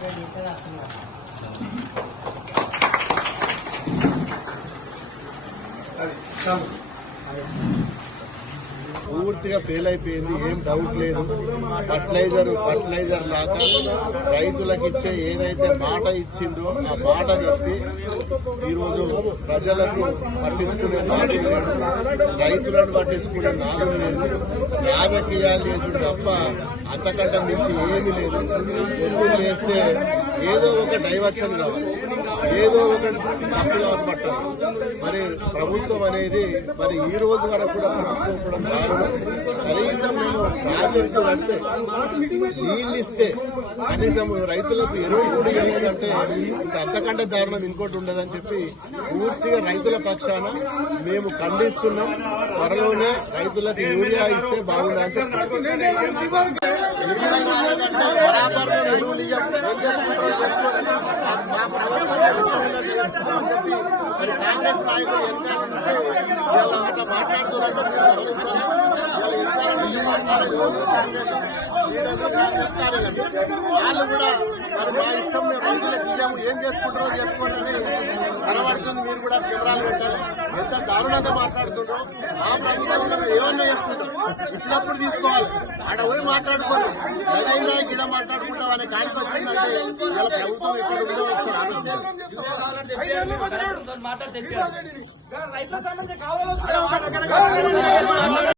はい。పూర్తిగా fail అయిపోయింది ఏం doubt లేదు. ఫర్టిలైజర్ ఫర్టిలైజర్ లాగా రైతులకు ఇచ్చే ఏదైతే మాట ఇచ్చిందో ఆ మాట చెప్పి ఈరోజు ప్రజలకు పట్టించుకునే నాడు లేదు రైతులను పట్టించుకునే నాలుగు లేదు రాజకీయాలు చేసుడు తప్ప అంతకంటే మించి ఏమీ లేదు. ఎప్పుడు చేస్తే ఏదో ఒక డైవర్షన్ కావాలి. ఏదో ఒక తప్పుగా పట్టాలి. మరి ప్రభుత్వం అనేది మరి ఈ రోజు వరకు కూడా పట్టించుకోకపోవడం దారుణం కనీసం మేము ప్రాజెక్టు అంటే నీళ్ళు ఇస్తే కనీసం రైతులకు ఎరువులు కూడా ఇవ్వలేదంటే ఇంకా అంతకంటే దారుణం ఇంకోటి ఉండదని చెప్పి పూర్తిగా రైతుల పక్షాన మేము ఖండిస్తున్నాం. త్వరలోనే రైతులకు యూరియా ఇస్తే బాగుండాలని చెప్పి. కాంగ్రెస్ నాయకులు కాంగ్రెస్ కార్యకర్తలు. వాళ్ళు కూడా మరి మా ఇష్టం మేము రైతులకు ఇయ్యాము ఏం చేసుకుంటారో చేసుకోండి కనబడుతుంది మీరు కూడా కెమెరాలు పెట్టాలి ఎంత దారుణంగా మాట్లాడుతుండ్రో మా ప్రభుత్వంలో ఏమన్నా చేసుకుంటాం ఇచ్చినప్పుడు తీసుకోవాలి ఆడ పోయి మాట్లాడుకోండి ఏదైనా గిడ మాట్లాడుకుంటాం అనే కాడికి వచ్చిందంటే ఇవాళ ప్రభుత్వం ఎక్కడ ఉందో ఒకసారి ఆలోచించాలి రైతుల సమస్య కావాలో